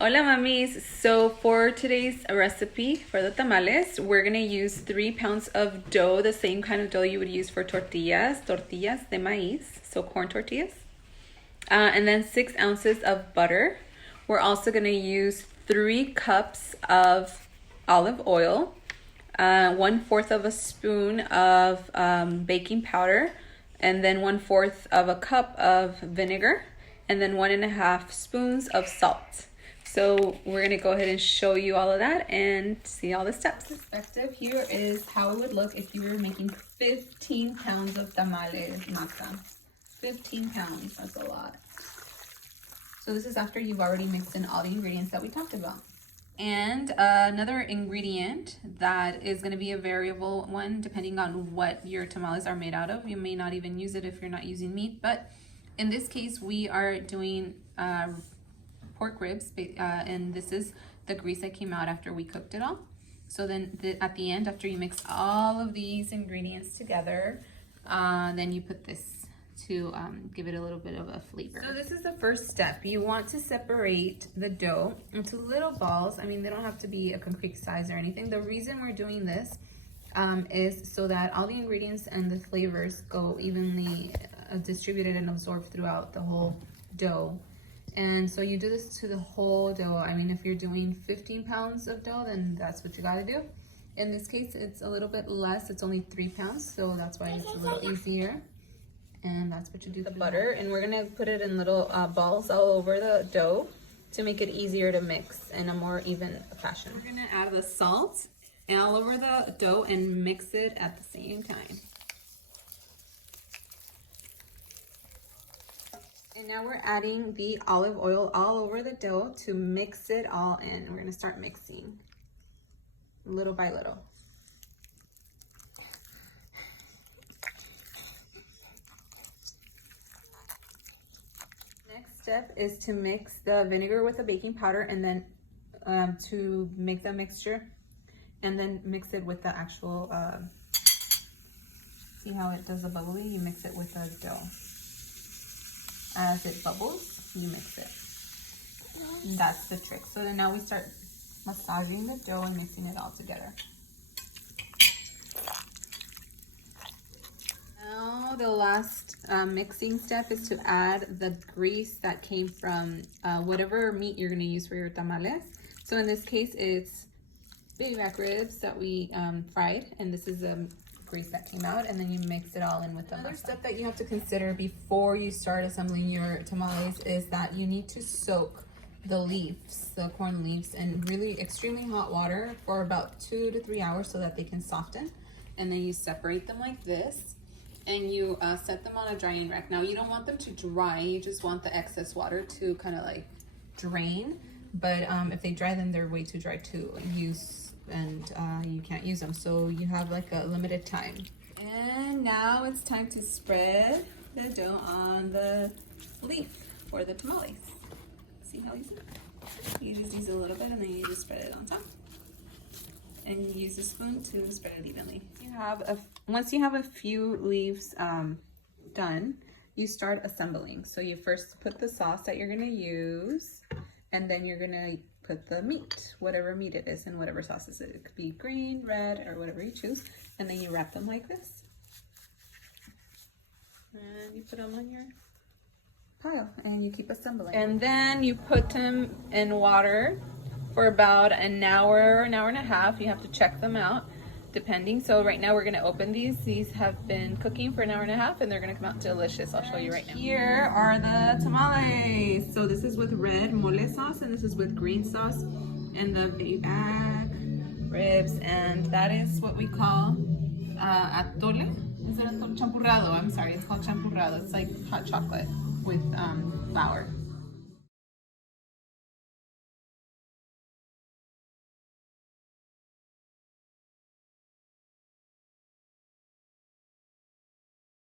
Hola mamis. So for today's recipe for the tamales, we're gonna use 3 pounds of dough, the same kind of dough you would use for tortillas de maíz, so corn tortillas. And then 6 ounces of butter. We're also gonna use 3 cups of olive oil, 1/4 of a spoon of baking powder, and then 1/4 of a cup of vinegar, and then 1.5 spoons of salt. So we're gonna go ahead and show you all of that and see all the steps. Perspective, here is how it would look if you were making 15 pounds of tamales masa. 15 pounds, that's a lot. So this is after you've already mixed in all the ingredients that we talked about. And another ingredient that is going to be a variable one depending on what your tamales are made out of. You may not even use it if you're not using meat, but in this case we are doing pork ribs, and this is the grease that came out after we cooked it all. So then at the end, after you mix all of these ingredients together, then you put this to give it a little bit of a flavor. So this is the first step. You want to separate the dough into little balls. I mean, they don't have to be a concrete size or anything. The reason we're doing this is so that all the ingredients and the flavors go evenly distributed and absorbed throughout the whole dough. And so you do this to the whole dough. I mean, if you're doing 15 pounds of dough, then that's what you gotta do. In this case, it's a little bit less. It's only 3 pounds, so that's why it's a little easier. And that's what you do. The butter, and we're gonna put it in little balls all over the dough to make it easier to mix in a more even fashion. We're gonna add the salt all over the dough and mix it at the same time. And now we're adding the olive oil all over the dough to mix it all in. We're gonna start mixing little by little. Next step is to mix the vinegar with the baking powder, and then to make the mixture, and then mix it with the actual, see how it does a bubbly? You mix it with the dough. As it bubbles, you mix it. And that's the trick. So then now we start massaging the dough and mixing it all together. Now the last mixing step is to add the grease that came from whatever meat you're going to use for your tamales. So in this case, it's baby back ribs that we fried, and this is grease that came out, and then you mix it all in with the masa. Another step that you have to consider before you start assembling your tamales is that you need to soak the leaves, the corn leaves, in really extremely hot water for about 2 to 3 hours so that they can soften. And then you separate them like this, and you set them on a drying rack. Now you don't want them to dry, you just want the excess water to kind of like drain. But if they dry, then they're way too dry to use, and you can't use them, so you have like a limited time. And now it's time to spread the dough on the leaf for the tamales. See how easy? You just use a little bit, and then you just spread it on top, and you use a spoon to spread it evenly. Once you have a few leaves done, you start assembling. So you first put the sauce that you're gonna use, and then you're gonna put the meat, whatever meat it is, and whatever sauce is it. It could be green, red, or whatever you choose. And then you wrap them like this. And you put them on your pile, and you keep assembling. And then you put them in water for about an hour and a half. You have to check them out, depending. So right now we're gonna open these. These have been cooking for an hour and a half, and they're gonna come out delicious. I'll show you right now. Here are the tamales. So this is with red mole sauce, and this is with green sauce, and the baby back ribs, and that is what we call atole. Is it atole? Champurrado, I'm sorry, it's called champurrado. It's like hot chocolate with flour.